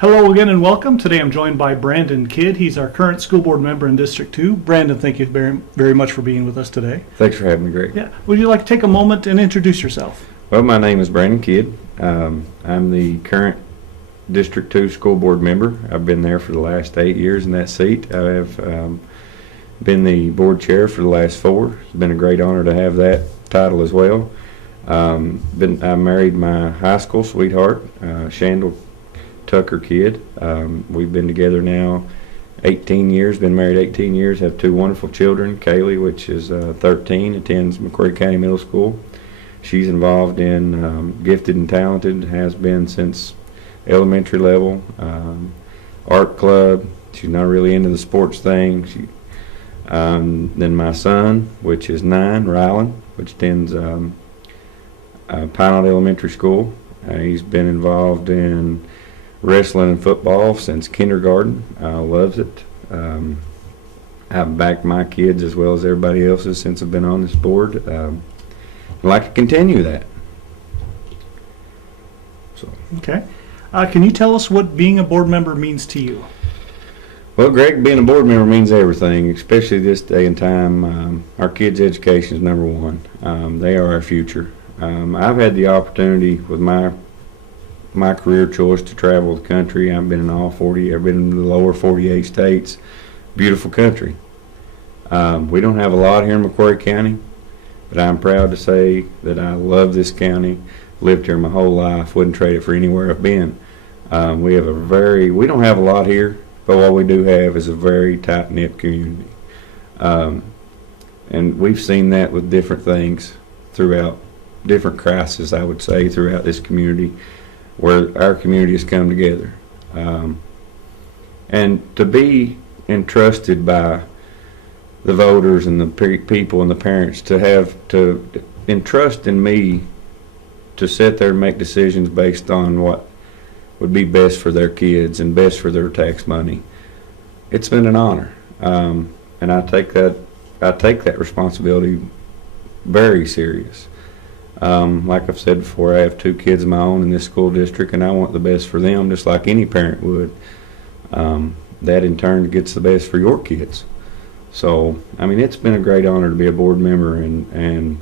Hello again and welcome. Today I'm joined by Brandon Kidd. He's our current school board member in District 2. Brandon, thank you very much for being with us today. Thanks for having me, Greg. Yeah. Would you like to take a moment and introduce yourself? Well, my name is Brandon Kidd. I'm the current District 2 school board member. I've been there for the last 8 years in that seat. I have been the board chair for the last 4. It's been a great honor to have that title as well. I married my high school sweetheart, Shandell Tucker Kidd. We've been together now 18 years, been married 18 years, have 2 wonderful children. Kaylee, which is 13, attends McCreary County Middle School. She's involved in Gifted and Talented, has been since elementary level. Art club, she's not really into the sports thing. Then my son, which is 9, Rylan, which attends Pinot Elementary School. He's been involved in wrestling and football since kindergarten. Loves it. I've backed my kids as well as everybody else's since I've been on this board. I'd like to continue that. Okay. Can you tell us what being a board member means to you? Well, Greg, being a board member means everything, especially this day and time. Our kids' education is number one. They are our future. I've had the opportunity with my career choice to travel the country. I've been in all 40. I've been in the lower 48 states. Beautiful country. We don't have a lot here in McCreary County, but I'm proud to say that I love this county. Lived here my whole life. Wouldn't trade it for anywhere I've been. We don't have a lot here, but what we do have is a very tight-knit community. And we've seen that with different things throughout, different crises, I would say, throughout this community, where our community has come together. And to be entrusted by the voters and the people and the parents to entrust in me to sit there and make decisions based on what would be best for their kids and best for their tax money, it's been an honor. And I take that responsibility very serious. Like I've said before, I have 2 kids of my own in this school district, and I want the best for them, just like any parent would. That in turn gets the best for your kids. So, I mean, it's been a great honor to be a board member, and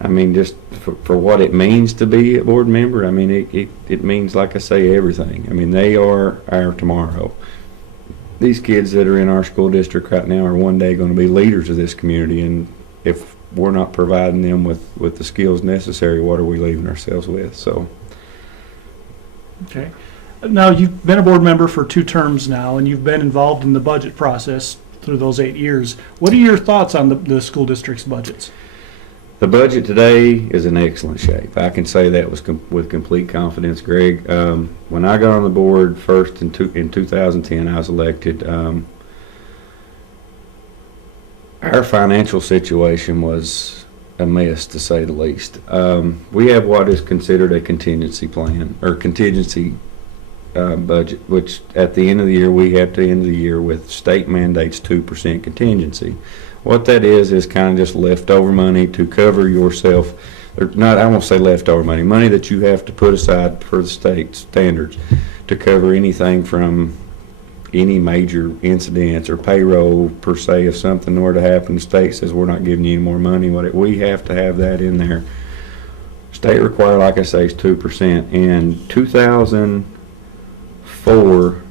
I mean, just for what it means to be a board member, I mean, it means, like I say, everything. I mean, they are our tomorrow. These kids that are in our school district right now are one day going to be leaders of this community, and if we're not providing them with the skills necessary, what are we leaving ourselves with? So. Okay. Now, you've been a board member for 2 terms now, and you've been involved in the budget process through those 8 years. What are your thoughts on the school district's budgets? The budget today is in excellent shape. I can say that with complete confidence, Greg. When I got on the board first in 2010, I was elected. Our financial situation was a mess, to say the least. We have what is considered a contingency plan, or contingency budget, which at the end of the year, we have to end the year with state mandates 2% contingency. What that is kind of just leftover money to cover yourself, or not, I won't say leftover money, money that you have to put aside for the state standards to cover anything from any major incidents or payroll per se. If something were to happen, the state says we're not giving you any more money. We have to have that in there. State required, like I say, is 2%. In 2004,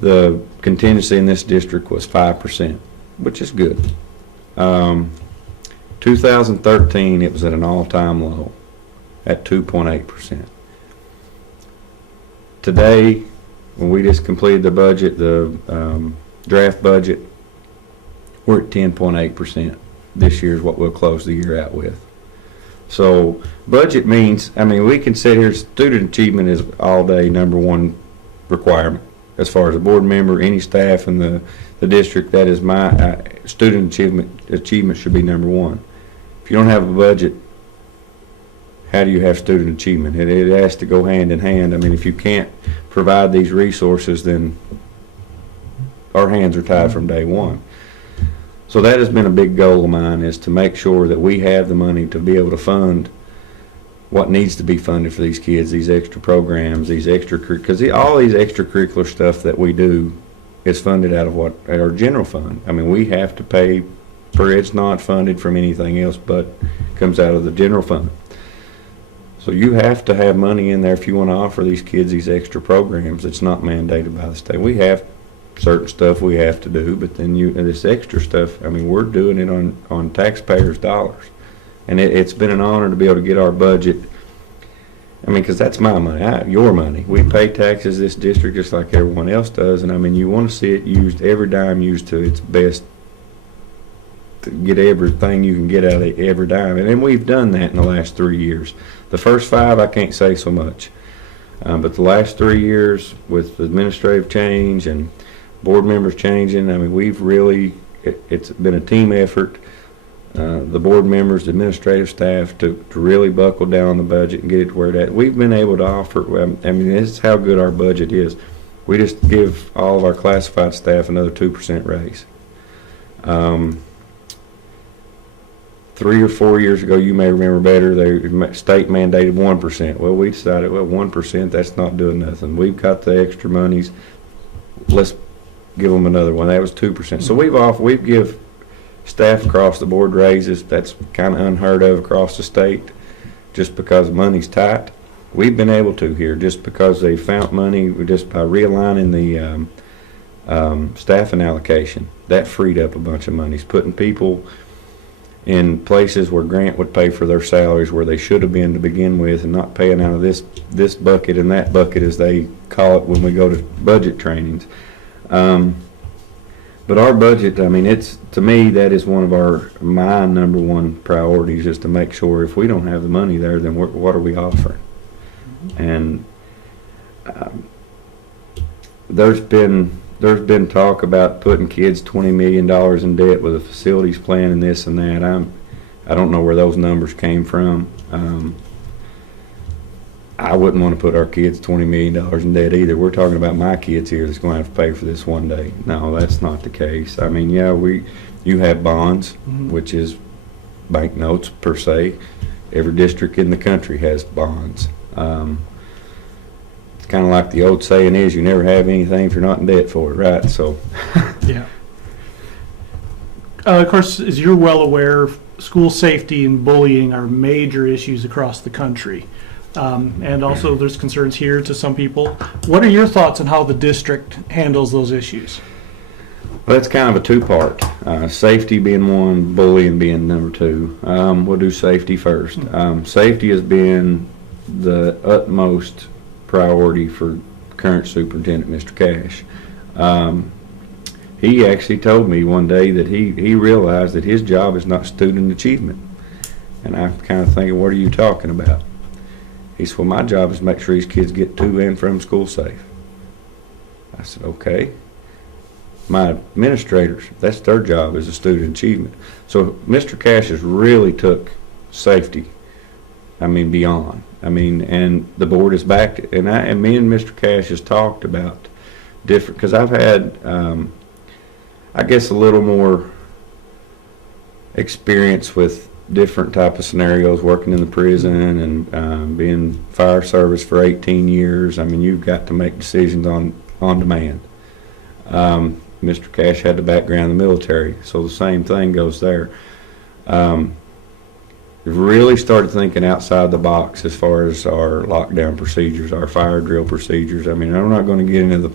the contingency in this district was 5%, which is good. 2013, it was at an all-time low at 2.8%. Today, when we just completed the budget, the draft budget, we're at 10.8%. This year is what we'll close the year out with. So budget means, I mean, we can sit here, student achievement is all day number one requirement. As far as a board member, any staff in the district, that is my student achievement should be number one. If you don't have a budget, how do you have student achievement? It has to go hand in hand. I mean, if you can't provide these resources, then our hands are tied from day one. So that has been a big goal of mine, is to make sure that we have the money to be able to fund what needs to be funded for these kids, these extra programs, these because all these extracurricular stuff that we do is funded out of what our general fund. I mean, we have to pay for it's not funded from anything else but comes out of the general fund. So you have to have money in there if you want to offer these kids these extra programs. It's not mandated by the state. We have certain stuff we have to do, but then this extra stuff, I mean, we're doing it on taxpayers' dollars. And it's been an honor to be able to get our budget. I mean, because that's my money, your money. We pay taxes this district just like everyone else does, and I mean, you want to see it used, every dime used to its best, to get everything you can get out of every dime. And then we've done that in the last 3 years. The first 5, I can't say so much. But the last 3 years with administrative change and board members changing, I mean, we've really, it's been a team effort. The board members, the administrative staff to really buckle down on the budget and get it to where that we've been able to offer. I mean, this is how good our budget is. We just give all of our classified staff another 2% raise. 3 or 4 years ago, you may remember better, the state mandated 1%. Well, we decided, well, 1%, that's not doing nothing. We've got the extra monies. Let's give them another one. That was 2%. So we've give staff across the board raises. That's kind of unheard of across the state just because money's tight. We've been able to here just because they found money just by realigning the staffing allocation. That freed up a bunch of money. It's putting people in places where Grant would pay for their salaries where they should have been to begin with, and not paying out of this bucket and that bucket, as they call it when we go to budget trainings. But our budget, I mean, it's, to me, that is one of my number one priorities, is to make sure if we don't have the money there, then what are we offering? And there's been talk about putting kids $20 million in debt with a facilities plan and this and that. I don't know where those numbers came from. I wouldn't want to put our kids $20 million in debt either. We're talking about my kids here that's going to have to pay for this one day. No, that's not the case. I mean, yeah, you have bonds, which is banknotes per se. Every district in the country has bonds. It's kind of like the old saying is, you never have anything if you're not in debt for it, right? So, yeah. Of course, as you're well aware, school safety and bullying are major issues across the country. And also there's concerns here to some people. What are your thoughts on how the district handles those issues? Well, that's kind of a two-part. Safety being one, bullying being number two. We'll do safety first. Safety has been the utmost priority for current superintendent, Mr. Cash. He actually told me one day that he realized that his job is not student achievement. And I'm kind of thinking, what are you talking about? He said, well, my job is to make sure these kids get to and from school safe. I said, okay. My administrators, that's their job, is a student achievement. So Mr. Cash has really took safety, I mean, beyond. I mean, and the board is backed it. And me and Mr. Cash has talked about different, because I've had, I guess, a little more experience with different type of scenarios, working in the prison and being fire service for 18 years. I mean, you've got to make decisions on demand. Mr. Cash had the background in the military, so the same thing goes there. We've really started thinking outside the box as far as our lockdown procedures, our fire drill procedures. I mean, I'm not going to get into the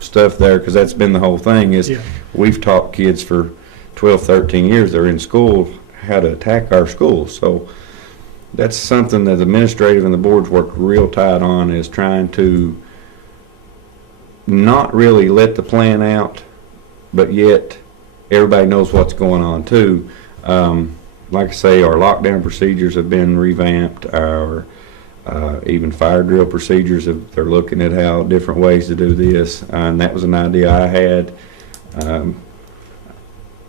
stuff there because that's been the whole thing is we've taught kids for 12, 13 years they're in school how to attack our schools. So that's something that the administrative and the boards work real tight on, is trying to not really let the plan out, but yet everybody knows what's going on too. Like I say, our lockdown procedures have been revamped. Our even fire drill procedures, they're looking at how different ways to do this, and that was an idea I had.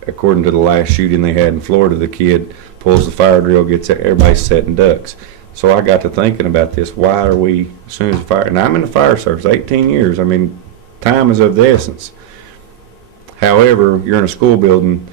According to the last shooting they had in Florida, the kid pulls the fire drill, gets everybody setting ducks. So I got to thinking about this. Why are we, as soon as the fire, and I'm in the fire service 18 years. I mean, time is of the essence. However, you're in a school building,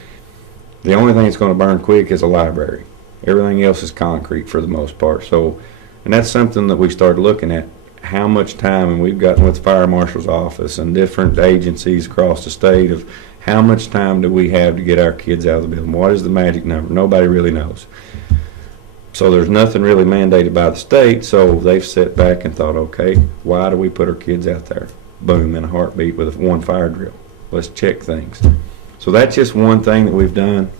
the only thing that's going to burn quick is a library. Everything else is concrete for the most part. So And that's something that we started looking at. How much time, and we've gotten with the fire marshal's office and different agencies across the state of how much time do we have to get our kids out of the building? What is the magic number? Nobody really knows. So there's nothing really mandated by the state, so they've sat back and thought, okay, why do we put our kids out there? Boom, in a heartbeat with one fire drill. Let's check things. So that's just one thing that we've done.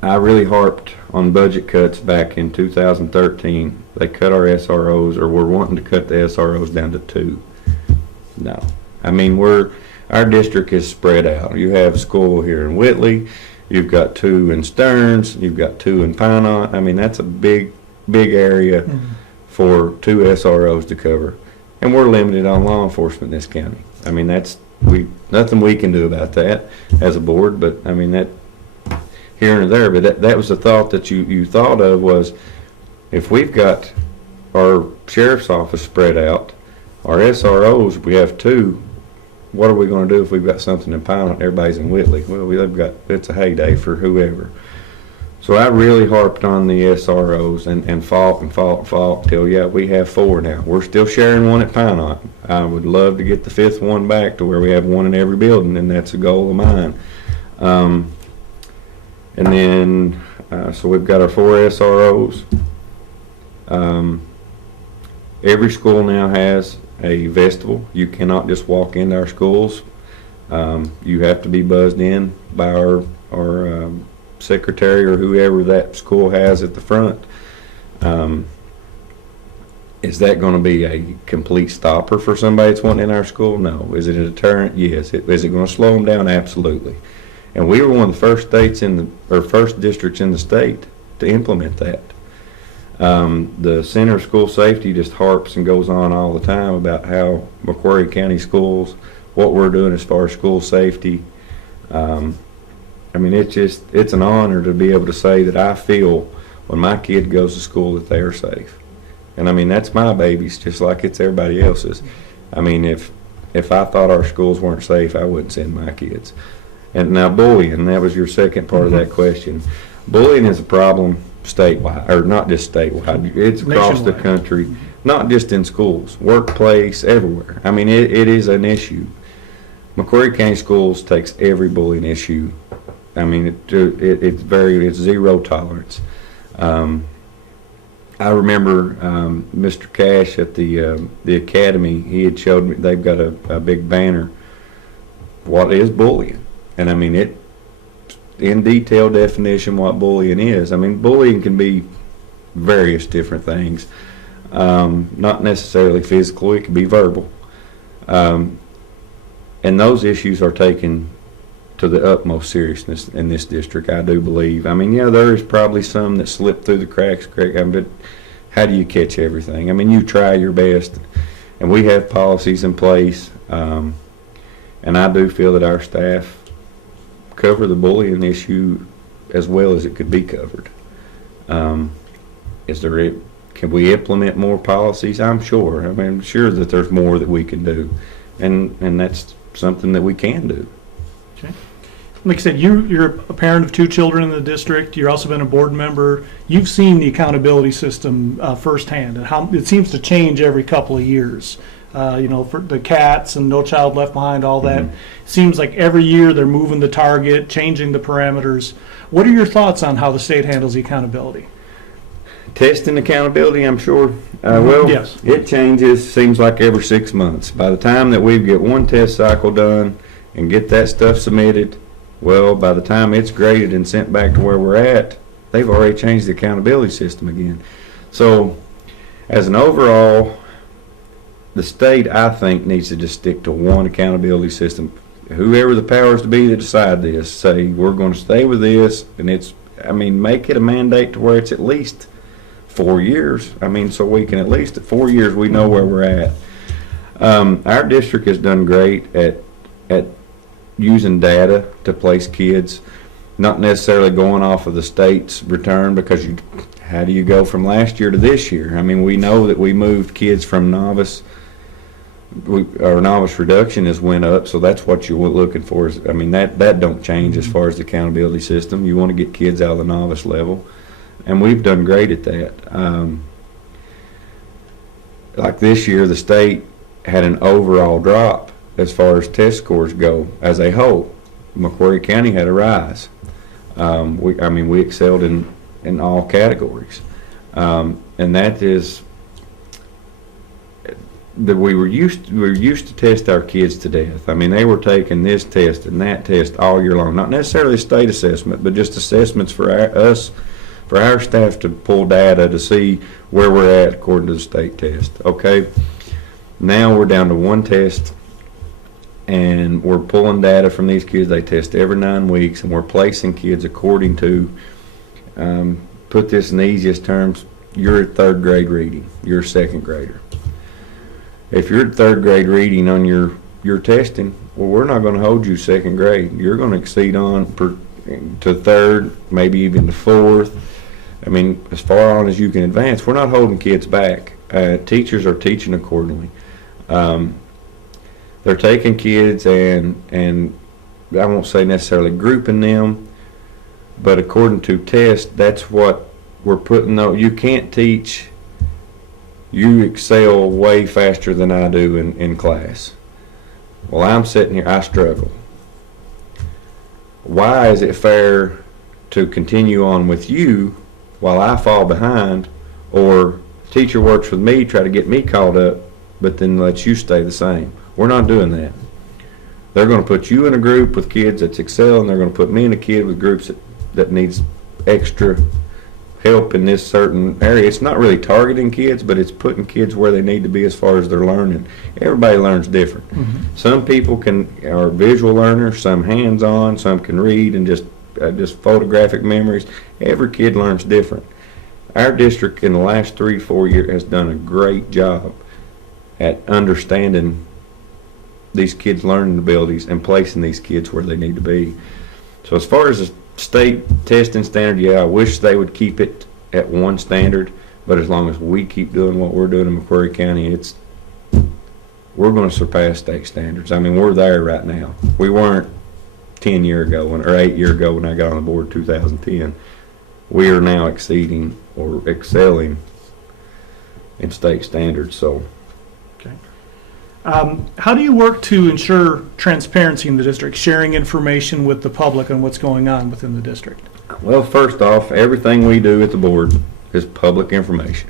I really harped on budget cuts back in 2013. They cut our SROs, or we're wanting to cut the SROs down to 2. No. I mean, our district is spread out. You have a school here in Whitley, you've got 2 in Stearns, you've got 2 in Pinot. I mean, that's a big area for 2 SROs to cover. And we're limited on law enforcement in this county. I mean, nothing we can do about that as a board, but I mean, that here and there. But that was the thought that you thought of, was if we've got our sheriff's office spread out, our SROs, we have 2, what are we going to do if we've got something in Pinot and everybody's in Whitley? Well, it's a heyday for whoever. So I really harped on the SROs and fought until, we have 4 now. We're still sharing one at Pinot. I would love to get the 5th one back to where we have one in every building, and that's a goal of mine. And then, so we've got our 4 SROs. Every school now has a vestibule. You cannot just walk into our schools. You have to be buzzed in by our secretary or whoever that school has at the front. Is that going to be a complete stopper for somebody that's wanting in our school? No. Is it a deterrent? Yes. Is it going to slow them down? Absolutely. And we were one of the first first districts in the state to implement that. The Center of School Safety just harps and goes on all the time about how McCreary County Schools, what we're doing as far as school safety. I mean, it's an honor to be able to say that I feel when my kid goes to school that they are safe. And I mean, that's my babies just like it's everybody else's. I mean, if I thought our schools weren't safe, I wouldn't send my kids. And now bullying, that was your second part of that question. Bullying is a problem statewide, or not just statewide. It's across the country, not just in schools, workplace, everywhere. I mean, it is an issue. McCreary County Schools takes every bullying issue. I mean, it's zero tolerance. I remember Mr. Cash at the academy. He had showed me they've got a big banner. What is bullying? And I mean, it in detailed definition what bullying is. I mean, bullying can be various different things. Not necessarily physical. It can be verbal. And those issues are taken to the utmost seriousness in this district, I do believe. I mean, yeah, there is probably some that slip through the cracks, Craig, but how do you catch everything? I mean, you try your best, and we have policies in place, and I do feel that our staff cover the bullying issue as well as it could be covered. Can we implement more policies? I'm sure. I mean, I'm sure that there's more that we can do, and that's something that we can do. Okay. Like I said, you're a parent of 2 children in the district. You've also been a board member. You've seen the accountability system firsthand and how it seems to change every couple of years. For the cats and No Child Left Behind, all that. Seems like every year they're moving the target, changing the parameters. What are your thoughts on how the state handles the accountability? Testing accountability, I'm sure. Yes. It changes, seems like every 6 months. By the time that we get one test cycle done and get that stuff submitted, well, by the time it's graded and sent back to where we're at, they've already changed the accountability system again. So, as an overall, the state, I think, needs to just stick to one accountability system. Whoever the powers to be that decide this, say, we're going to stay with this, and make it a mandate to where it's at least 4 years. I mean, so we can at least at 4 years we know where we're at. Our district has done great at using data to place kids, not necessarily going off of the state's return, because how do you go from last year to this year? I mean, we know that we moved kids from novice. Our novice reduction has went up, so that's what you're looking for. That don't change as far as the accountability system. You want to get kids out of the novice level. and we've done great at that. Like this year, the state had an overall drop as far as test scores go as a whole. McCreary County had a rise. We excelled in all categories, and that is that we were used to test our kids to death. I mean, they were taking this test and that test all year long. Not necessarily a state assessment, but just assessments for our staff to pull data to see where we're at according to the state test. Okay, now we're down to one test, and we're pulling data from these kids. They test every 9 weeks, and we're placing kids according to, put this in the easiest terms, you're at 3rd grade reading, you're a 2nd grader. If you're at 3rd grade reading on your testing, well, we're not going to hold you 2nd grade. You're going to exceed on to 3rd, maybe even to 4th. I mean, as far on as you can advance. We're not holding kids back. Teachers are teaching accordingly. They're taking kids and I won't say necessarily grouping them, but according to tests, that's what we're putting. Though you can't teach. You excel way faster than I do in class. Well, I'm sitting here, I struggle. Why is it fair to continue on with you while I fall behind, or teacher works with me, try to get me caught up, but then lets you stay the same? We're not doing that. They're going to put you in a group with kids that's excelling. They're going to put me in a kid with groups that needs extra help in this certain area. It's not really targeting kids, but it's putting kids where they need to be as far as their learning. Everybody learns different. Mm-hmm. Some people are visual learners, some hands-on, some can read and just photographic memories. Every kid learns different. Our district in the last 3-4 years has done a great job at understanding these kids' learning abilities and placing these kids where they need to be. So as far as the state testing standard, yeah, I wish they would keep it at one standard, but as long as we keep doing what we're doing in McCreary County, we're going to surpass state standards. I mean, we're there right now. We weren't 10 years ago or 8 years ago when I got on the board in 2010. We are now exceeding or excelling in state standards. So, okay. How do you work to ensure transparency in the district, sharing information with the public on what's going on within the district? Well, first off, everything we do at the board is public information.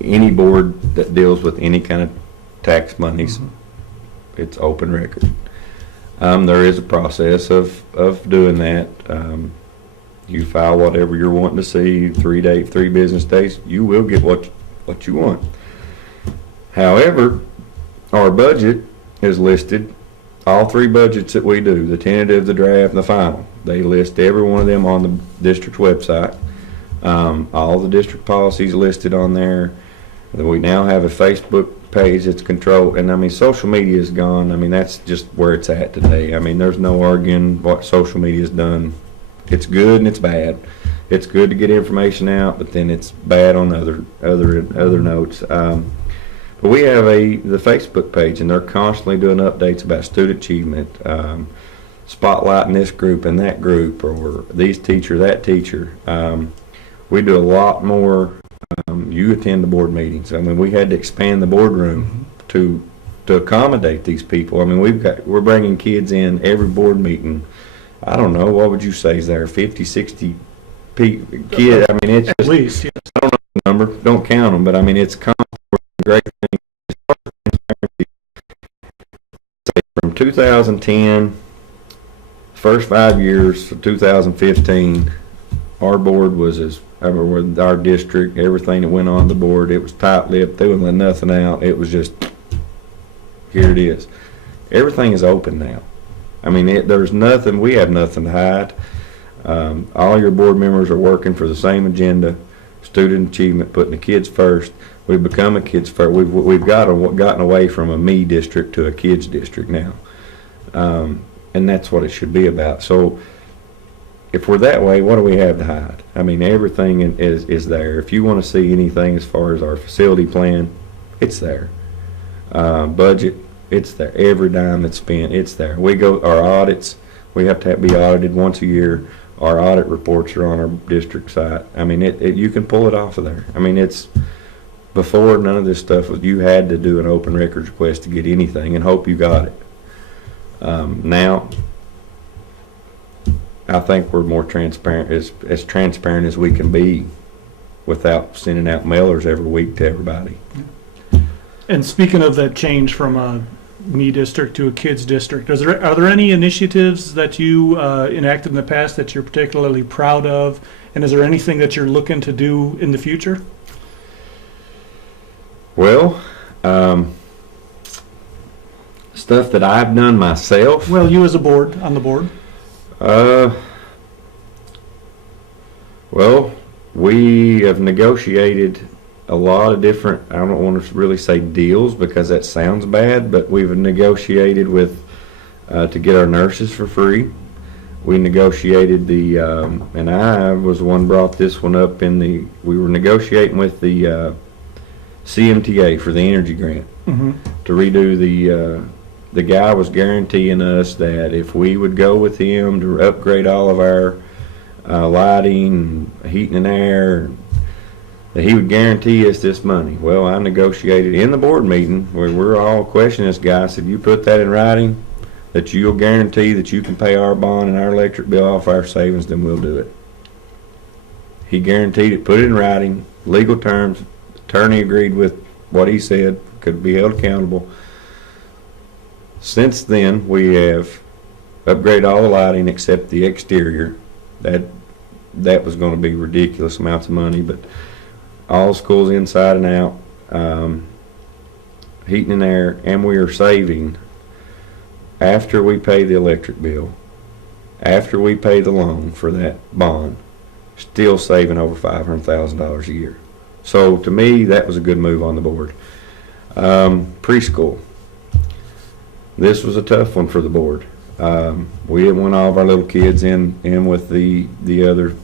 Any board that deals with any kind of tax monies, mm-hmm. It's open record. There is a process of doing that. You file whatever you're wanting to see, 3 business days, you will get what you want. However, our budget is listed, all 3 budgets that we do, the tentative, the draft, and the final. They list every one of them on the district's website. All the district policies listed on there. We now have a Facebook page that's controlled, and I mean, social media is gone. I mean, that's just where it's at today. I mean, there's no arguing what social media has done. It's good and it's bad. It's good to get information out, but then it's bad on other notes. But we have the Facebook page, and they're constantly doing updates about student achievement, spotlighting this group and that group, or these teacher, that teacher. We do a lot more. You attend the board meetings. I mean, we had to expand the boardroom to accommodate these people. I mean, we're bringing kids in every board meeting. I don't know, what would you say is there, 50, 60 kids? I mean, it's just, at least, yes. I don't know the number, don't count them, but I mean, it's constantly a great thing. From 2010, first 5 years of 2015, our board was with our district, everything that went on the board, it was tight-lipped. They wouldn't let nothing out. It was just, here it is. Everything is open now. I mean, there's nothing, we have nothing to hide. All your board members are working for the same agenda, student achievement, putting the kids first. We've become a kids first. We've gotten away from a me district to a kids district now. And that's what it should be about. So if we're that way, what do we have to hide? I mean, everything is there. If you want to see anything as far as our facility plan, it's there. Budget, it's there. Every dime that's spent, it's there. We go, our audits, We have to be audited once a year. Our audit reports are on our district site. I mean, you can pull it off of there. I mean, it's before none of this stuff was. You had to do an open records request to get anything and hope you got it. Now, I think we're more transparent, as transparent as we can be, without sending out mailers every week to everybody. And speaking of that change from a me district to a kids district, are there any initiatives that you enacted in the past that you're particularly proud of? And is there anything that you're looking to do in the future? Well, stuff that I've done myself. Well, you as a board, on the board. Well, we have negotiated a lot of different, I don't want to really say deals because that sounds bad, but we've negotiated with, to get our nurses for free. We negotiated and I was the one brought this one up we were negotiating with the CMTA for the energy grant to redo the guy was guaranteeing us that if we would go with him to upgrade all of our lighting, heating and air, that he would guarantee us this money. Well, I negotiated in the board meeting where we're all questioning this guy. I said, you put that in writing, that you'll guarantee that you can pay our bond and our electric bill off our savings, then we'll do it. He guaranteed it, put it in writing, legal terms. Attorney agreed with what he said, could be held accountable. Since then, we have upgraded all the lighting except the exterior. That was going to be ridiculous amounts of money, but all schools inside and out, heating and air, and we are saving, after we pay the electric bill, after we pay the loan for that bond, still saving over $500,000 a year. So to me, that was a good move on the board. Preschool. This was a tough one for the board. We didn't want all of our little kids in with the other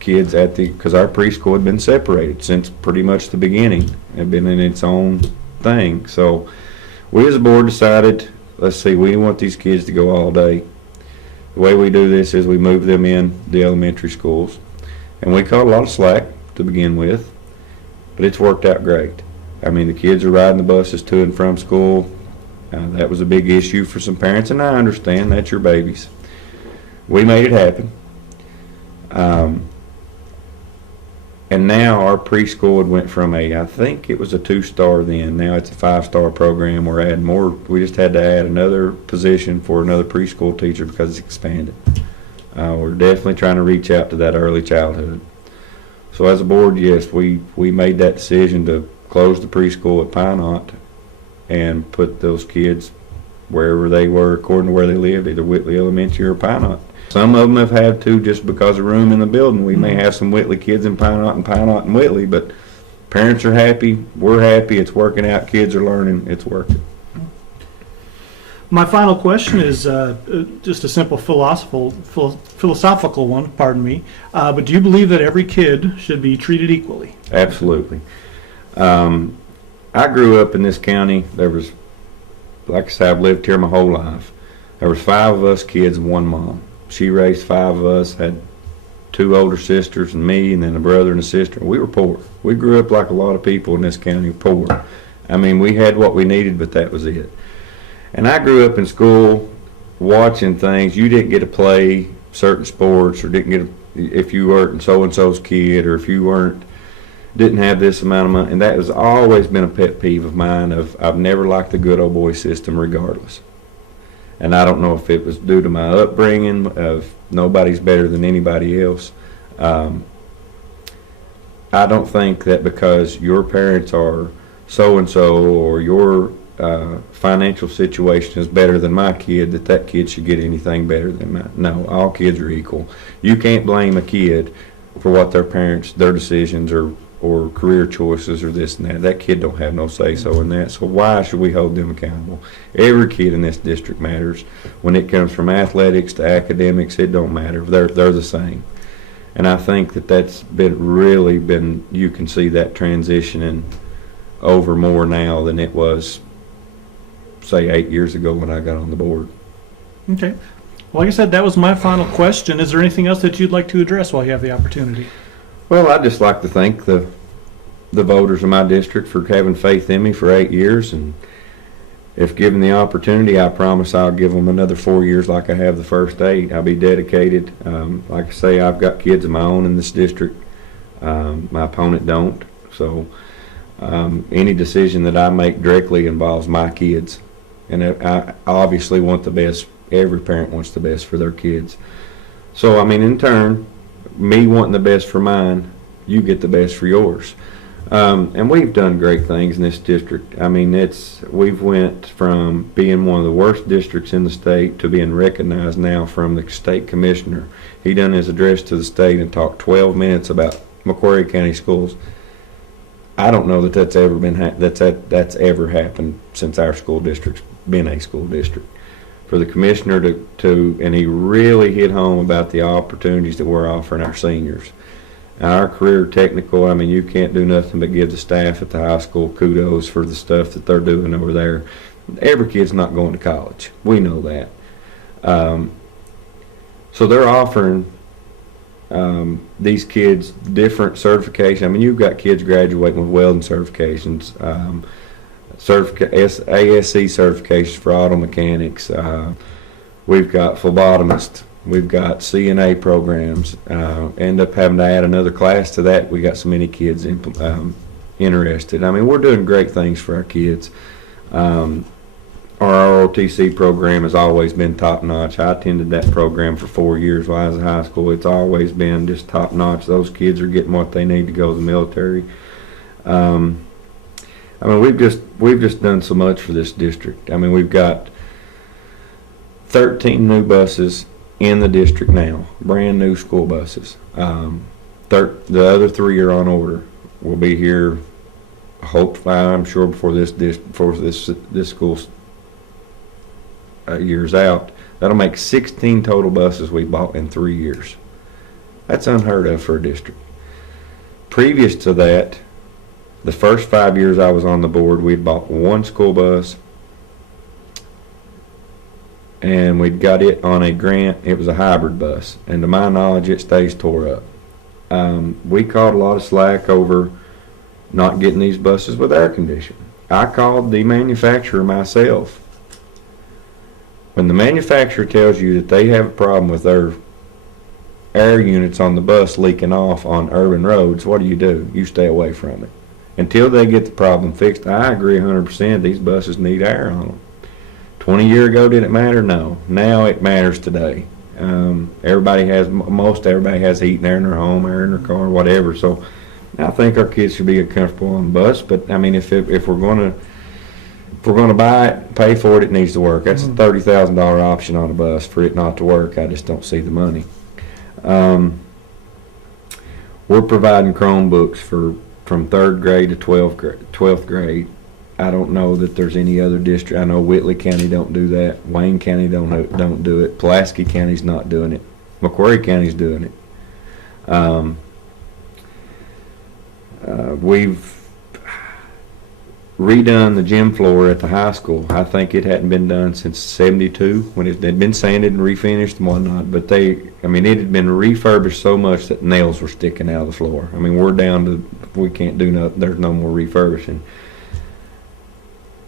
kids because our preschool had been separated since pretty much the beginning. It had been in its own thing. So we as a board decided, let's see, we want these kids to go all day. The way we do this is we move them in the elementary schools. And we caught a lot of slack to begin with, but it's worked out great. I mean, the kids are riding the buses to and from school. That was a big issue for some parents, and I understand that's your babies. We made it happen. And now our preschool went from I think it was a 2-star then, now it's a 5-star program. We're adding more. We just had to add another position for another preschool teacher because it's expanded. We're definitely trying to reach out to that early childhood. So as a board, yes, we made that decision to close the preschool at Pine Knot and put those kids wherever they were according to where they lived, either Whitley Elementary or Pine Knot. Some of them have had to just because of room in the building. We may have some Whitley kids in Pine Knot and Whitley, but parents are happy, we're happy, it's working out, kids are learning, it's working. My final question is just a simple philosophical one, pardon me, but do you believe that every kid should be treated equally? Absolutely. I grew up in this county. There was, like I said, I've lived here my whole life. There was 5 of us kids and 1 mom. She raised 5 of us, had 2 older sisters and me, and then a brother and a sister. We were poor. We grew up like a lot of people in this county, poor. I mean, we had what we needed, but that was it. And I grew up in school watching things. You didn't get to play certain sports, or didn't get if you weren't so-and-so's kid, or if you didn't have this amount of money. And that has always been a pet peeve of mine. I've never liked the good old boy system regardless. And I don't know if it was due to my upbringing of nobody's better than anybody else. I don't think that because your parents are so-and-so or your financial situation is better than my kid, that kid should get anything better than mine. No, all kids are equal. You can't blame a kid for what their decisions or career choices or this and that. That kid don't have no say-so in that. So why should we hold them accountable? Every kid in this district matters. When it comes from athletics to academics, it don't matter. They're the same. And I think that's really been, you can see that transitioning over more now than it was, say, 8 years ago when I got on the board. Okay. Well, like I said, that was my final question. Is there anything else that you'd like to address while you have the opportunity? Well, I'd just like to thank the voters of my district for having faith in me for 8 years, and if given the opportunity, I promise I'll give them another 4 years like I have the first 8. I'll be dedicated. Like I say, I've got kids of my own in this district. My opponent don't. So any decision that I make directly involves my kids. And I obviously want the best. Every parent wants the best for their kids. So, I mean, in turn, me wanting the best for mine, you get the best for yours. And we've done great things in this district. I mean, we've went from being one of the worst districts in the state to being recognized now from the state commissioner. He done his address to the state and talked 12 minutes about McCreary County schools. I don't know that that's ever been that's ever happened since our school district's been a school district. For the commissioner and he really hit home about the opportunities that we're offering our seniors. Our career technical, I mean, you can't do nothing but give the staff at the high school kudos for the stuff that they're doing over there. Every kid's not going to college. We know that. So they're offering these kids different certifications. I mean, you've got kids graduating with welding certifications, ASC certifications for auto mechanics. We've got phlebotomists. We've got CNA programs. End up having to add another class to that. We got so many kids interested. I mean, we're doing great things for our kids. Our ROTC program has always been top notch. I attended that program for 4 years while I was in high school. It's always been just top notch. Those kids are getting what they need to go to the military. I mean, we've just done so much for this district. I mean, we've got 13 new buses in the district now, brand new school buses. The other 3 are on order. We'll be here, I'm sure, before this school year's out. That'll make 16 total buses we bought in 3 years. That's unheard of for a district. Previous to that, the first 5 years I was on the board, we'd bought one school bus, and we'd got it on a grant. It was a hybrid bus, and to my knowledge, it stays tore up. We caught a lot of slack over not getting these buses with air conditioning. I called the manufacturer myself. When the manufacturer tells you that they have a problem with their air units on the bus leaking off on urban roads, what do? You stay away from it. Until they get the problem fixed. I agree 100%. These buses need air on them. 20 years ago, did it matter? No. Now it matters today. Most everybody has heat and air in their home, air in their car, whatever. So I think our kids should be comfortable on the bus. But I mean, if we're going to buy it, pay for it, it needs to work. That's a $30,000 option on a bus for it not to work. I just don't see the money. We're providing Chromebooks from 3rd grade to 12th grade. I don't know that there's any other district. I know Whitley County don't do that. Wayne County don't do it. Pulaski County's not doing it. McCreary County's doing it. We've redone the gym floor at the high school. I think it hadn't been done since '72 when it had been sanded and refinished and whatnot. But it had been refurbished so much that nails were sticking out of the floor. I mean, we're down to, we can't do nothing. There's no more refurbishing.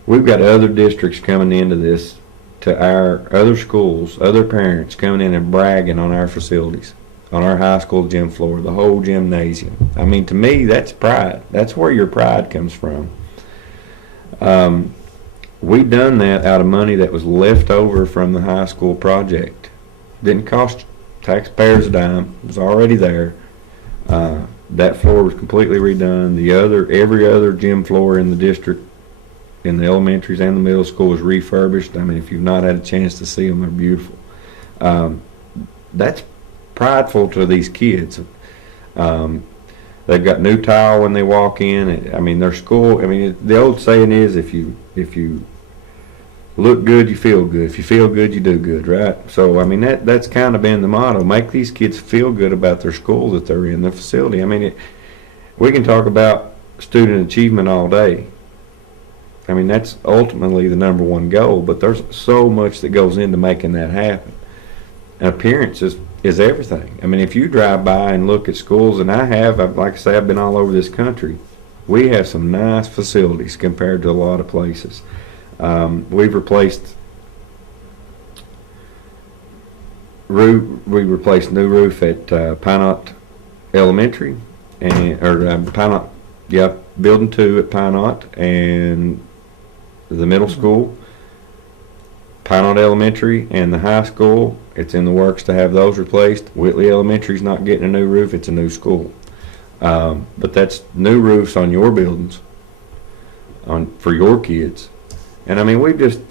We've got other districts coming into this, to our other schools, other parents coming in and bragging on our facilities, on our high school gym floor, the whole gymnasium. I mean, to me, that's pride. That's where your pride comes from. We done that out of money that was left over from the high school project. Didn't cost taxpayers a dime. It was already there. That floor was completely redone. Every other gym floor in the district, in the elementaries and the middle school, was refurbished. I mean, if you've not had a chance to see them, they're beautiful. That's prideful to these kids. They've got new tile when they walk in. I mean, their school. I mean, the old saying is, if you look good, you feel good. If you feel good, you do good, right? So, I mean, that's kind of been the motto. Make these kids feel good about their school that they're in, their facility. I mean, we can talk about student achievement all day. I mean, that's ultimately the number one goal, but there's so much that goes into making that happen. appearance is everything. I mean, if you drive by and look at schools, and like I say, I've been all over this country. We have some nice facilities compared to a lot of places. We've replaced we replaced new roof at Pinot Elementary Building 2 at Pinot, and the middle school, Pinot Elementary, and the high school. It's in the works to have those replaced. Whitley Elementary's not getting a new roof; it's a new school. But that's new roofs on your buildings, for your kids. And I mean,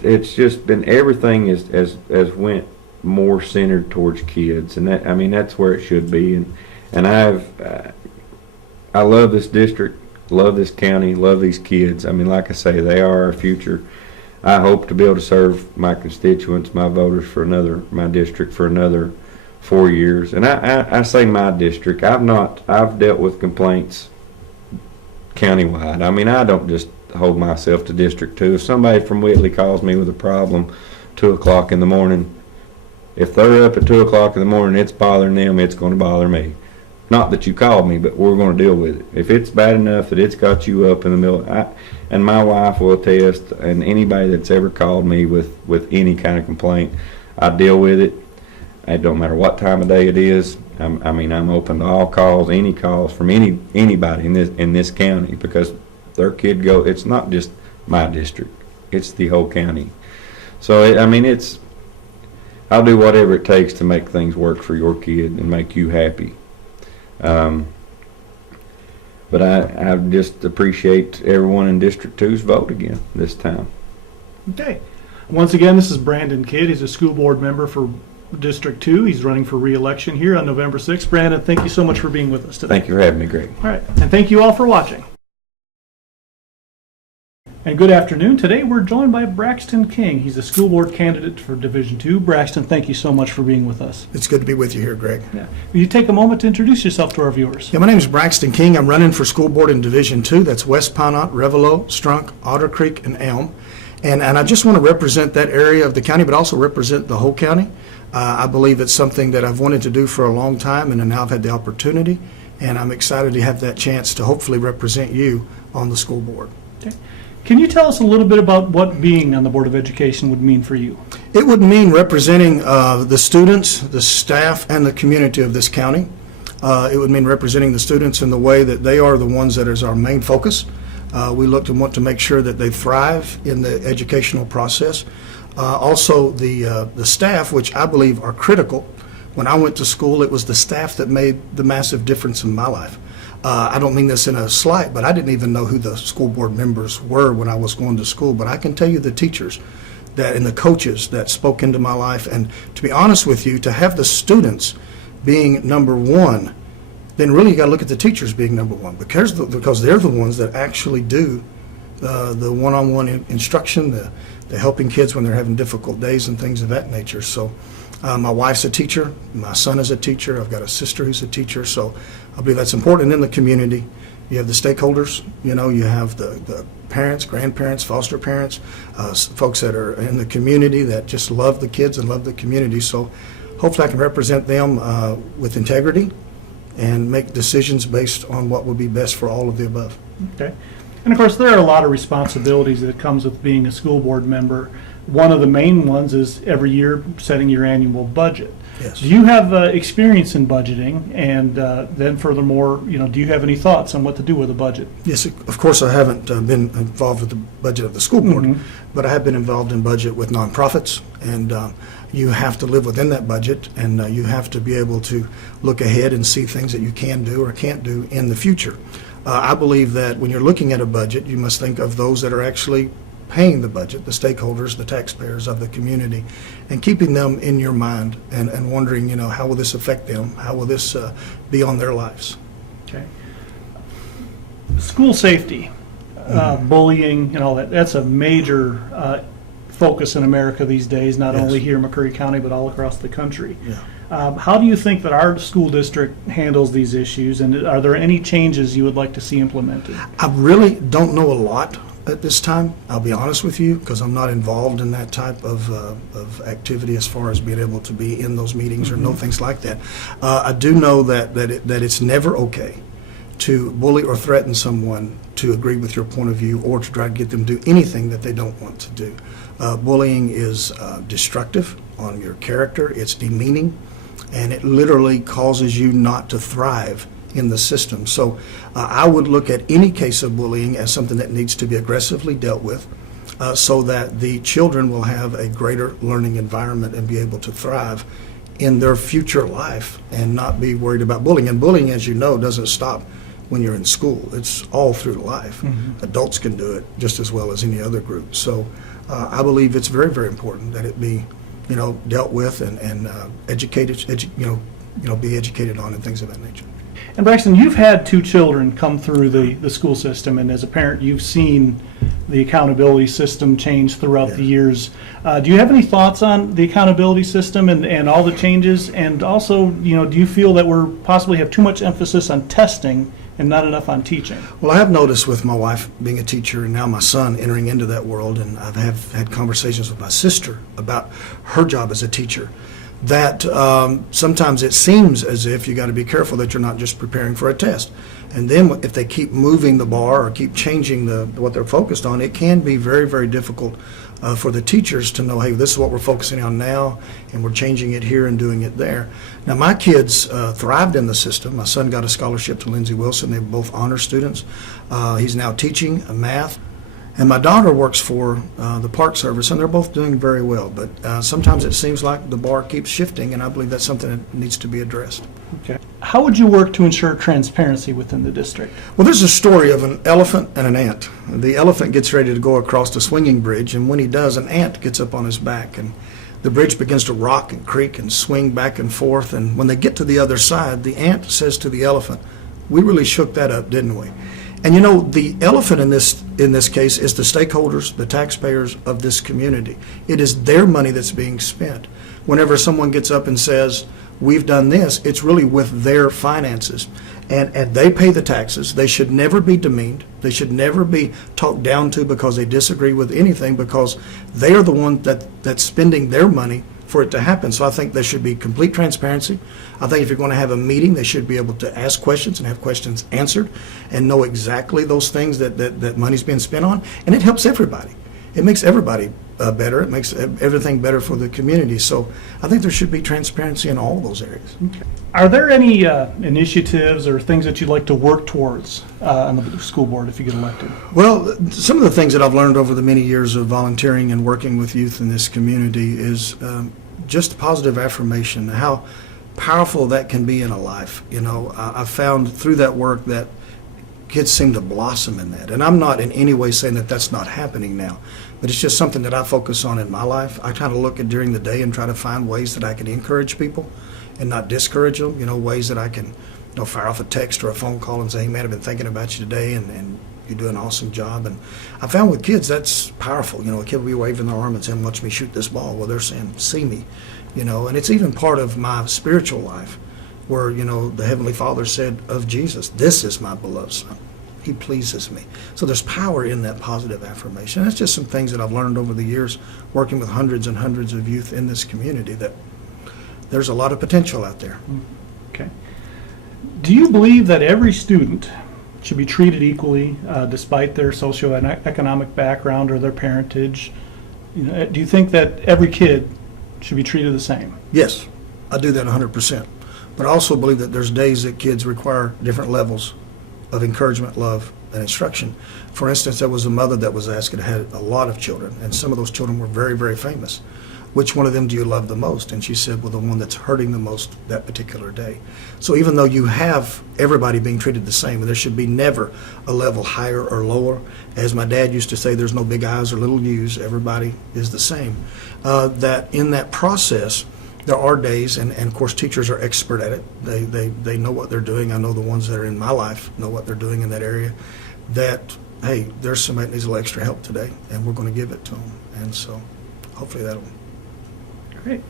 it's just been, everything has went more centered towards kids, and that's where it should be. And I love this district, love this county, love these kids. I mean, like I say, they are our future. I hope to be able to serve my constituents, my voters, my district for another 4 years. And I say my district. I've dealt with complaints countywide. I mean, I don't just hold myself to District 2. If somebody from Whitley calls me with a problem 2 o'clock in the morning, if they're up at 2 o'clock in the morning, it's bothering them, it's going to bother me. Not that you called me, but we're going to deal with it. If it's bad enough that it's got you up in the middle, and my wife will attest, and anybody that's ever called me with any kind of complaint, I deal with it. It don't matter what time of day it is. I'm open to all calls, any calls from anybody in this county, because their kid it's not just my district, it's the whole county. So I'll do whatever it takes to make things work for your kid and make you happy. But I just appreciate everyone in District 2's vote again this time. Okay. Once again, this is Brandon Kidd. He's a school board member for District 2. He's running for re-election here on November 6th. Brandon, thank you so much for being with us today. Thank you for having me, Greg. All right. And thank you all for watching. And good afternoon. Today we're joined by Braxton King. He's a school board candidate for Division 2. Braxton, thank you so much for being with us. It's good to be with you here, Greg. Yeah. Will you take a moment to introduce yourself to our viewers? Yeah, my name is Braxton King. I'm running for school board in Division 2. That's West Pinot, Revelo, Strunk, Otter Creek, and Elm. And I just want to represent that area of the county, but also represent the whole county. I believe it's something that I've wanted to do for a long time, and now I've had the opportunity, and I'm excited to have that chance to hopefully represent you on the school board. Okay. Can you tell us a little bit about what being on the Board of Education would mean for you? It would mean representing the students, the staff, and the community of this county. It would mean representing the students in the way that they are the ones that is our main focus. We look to want to make sure that they thrive in the educational process. Also, the staff, which I believe are critical. When I went to school, it was the staff that made the massive difference in my life. I don't mean this in a slight, but I didn't even know who the school board members were when I was going to school. But I can tell you the teachers and the coaches that spoke into my life. And to be honest with you, to have the students being number one, then really you got to look at the teachers being number one, because they're the ones that actually do the one-on-one instruction, the helping kids when they're having difficult days and things of that nature. So my wife's a teacher, my son is a teacher, I've got a sister who's a teacher, so I believe that's important. In the community, you have the stakeholders, you have the parents, grandparents, foster parents, folks that are in the community that just love the kids and love the community. So hopefully I can represent them with integrity and make decisions based on what would be best for all of the above. Okay. And of course, there are a lot of responsibilities that comes with being a school board member. One of the main ones is every year setting your annual budget. Yes. Do you have experience in budgeting? And then furthermore, do you have any thoughts on what to do with a budget? Yes, of course I haven't been involved with the budget of the school board, but I have been involved in budget with nonprofits, and you have to live within that budget, and you have to be able to look ahead and see things that you can do or can't do in the future. I believe that when you're looking at a budget, you must think of those that are actually paying the budget, the stakeholders, the taxpayers of the community, and keeping them in your mind and wondering, how will this affect them? How will this be on their lives? Okay. School safety, bullying, and all that, that's a major focus in America these days, not Yes. only here in McCreary County, but all across the country. Yeah. How do you think that our school district handles these issues, and are there any changes you would like to see implemented? I really don't know a lot at this time. I'll be honest with you, because I'm not involved in that type of activity as far as being able to be in those meetings or know things like that. I do know that it's never okay to bully or threaten someone to agree with your point of view or to try to get them to do anything that they don't want to do. Bullying is destructive on your character, it's demeaning, and it literally causes you not to thrive in the system. So I would look at any case of bullying as something that needs to be aggressively dealt with so that the children will have a greater learning environment and be able to thrive in their future life and not be worried about bullying. And bullying, as you know, doesn't stop when you're in school. It's all through life. Adults can do it just as well as any other group. So I believe it's very, very important that it be, dealt with and educated, be educated on and things of that nature. And Braxton, you've had 2 children come through the school system, and as a parent, you've seen the accountability system change throughout the years. Do you have any thoughts on the accountability system and all the changes? And also, do you feel that we're possibly have too much emphasis on testing and not enough on teaching? Well, I have noticed with my wife being a teacher and now my son entering into that world, and I have had conversations with my sister about her job as a teacher, that sometimes it seems as if you got to be careful that you're not just preparing for a test. And then if they keep moving the bar or keep changing what they're focused on, it can be very, very difficult for the teachers to know, hey, this is what we're focusing on now, and we're changing it here and doing it there. Now, my kids thrived in the system. My son got a scholarship to Lindsey Wilson. They were both honor students. He's now teaching math. And my daughter works for the Park Service, and they're both doing very well. But sometimes it seems like the bar keeps shifting, and I believe that's something that needs to be addressed. Okay. How would you work to ensure transparency within the district? Well, there's a story of an elephant and an ant. The elephant gets ready to go across the swinging bridge, and when he does, an ant gets up on his back, and the bridge begins to rock and creak and swing back and forth. And when they get to the other side, the ant says to the elephant, "We really shook that up, didn't we?" And the elephant in this case is the stakeholders, the taxpayers of this community. It is their money that's being spent. Whenever someone gets up and says, "We've done this," it's really with their finances. And they pay the taxes. They should never be demeaned. They should never be talked down to because they disagree with anything, because they are the one that's spending their money for it to happen. So I think there should be complete transparency. I think if you're going to have a meeting, they should be able to ask questions and have questions answered and know exactly those things that money's being spent on. And it helps everybody. It makes everybody better. It makes everything better for the community. So I think there should be transparency in all those areas. Okay. Are there any initiatives or things that you'd like to work towards on the school board if you get elected? Well, some of the things that I've learned over the many years of volunteering and working with youth in this community is just positive affirmation, how powerful that can be in a life. I found through that work that kids seem to blossom in that. And I'm not in any way saying that that's not happening now, but it's just something that I focus on in my life. I kind of look at during the day and try to find ways that I can encourage people and not discourage them, ways that I can fire off a text or a phone call and say, "Hey, man, I've been thinking about you today, and you do an awesome job." And I found with kids that's powerful. A kid will be waving their arm and saying, "Watch me shoot this ball." Well, they're saying, "See me," and it's even part of my spiritual life where, the Heavenly Father said of Jesus, "This is my beloved Son. He pleases me." So there's power in that positive affirmation. That's just some things that I've learned over the years working with hundreds and hundreds of youth in this community, that there's a lot of potential out there. Okay. Do you believe that every student should be treated equally despite their socioeconomic background or their parentage? Do you think that every kid should be treated the same? Yes, I do that 100%. But I also believe that there's days that kids require different levels of encouragement, love, and instruction. For instance, there was a mother that was asked that had a lot of children, and some of those children were very, very famous. Which one of them do you love the most? And she said, well, the one that's hurting the most that particular day. So even though you have everybody being treated the same, and there should be never a level higher or lower, as my dad used to say, there's no big I's or little U's, everybody is the same. That in that process, there are days, and of course teachers are expert at it. They know what they're doing. I know the ones that are in my life know what they're doing in that area, that, hey, there's somebody that needs a little extra help today, and we're going to give it to them. And so hopefully that'll... Great.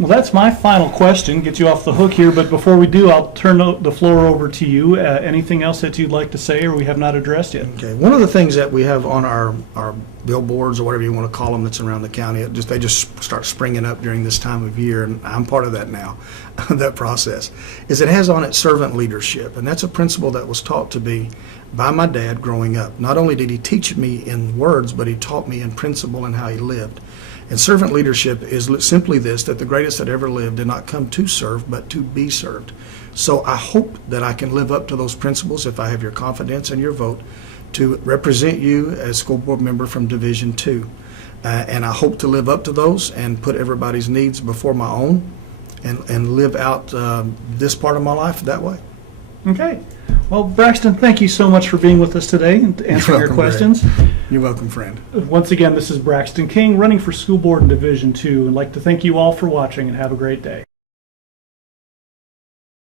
Well, that's my final question, get you off the hook here, but before we do, I'll turn the floor over to you. Anything else that you'd like to say or we have not addressed yet? Okay, one of the things that we have on our billboards, or whatever you want to call them, that's around the county, they just start springing up during this time of year, and I'm part of that now, that process, is it has on it servant leadership, and that's a principle that was taught to me by my dad growing up. Not only did he teach me in words, but he taught me in principle and how he lived. And servant leadership is simply this, that the greatest that ever lived did not come to serve, but to be served. So I hope that I can live up to those principles if I have your confidence and your vote to represent you as school board member from Division 2. And I hope to live up to those and put everybody's needs before my own and live out this part of my life that way. Okay. Well, Braxton, thank you so much for being with us today and answering your questions. You're welcome, friend. Once again, this is Braxton King running for school board in Division 2. I'd like to thank you all for watching and have a great day.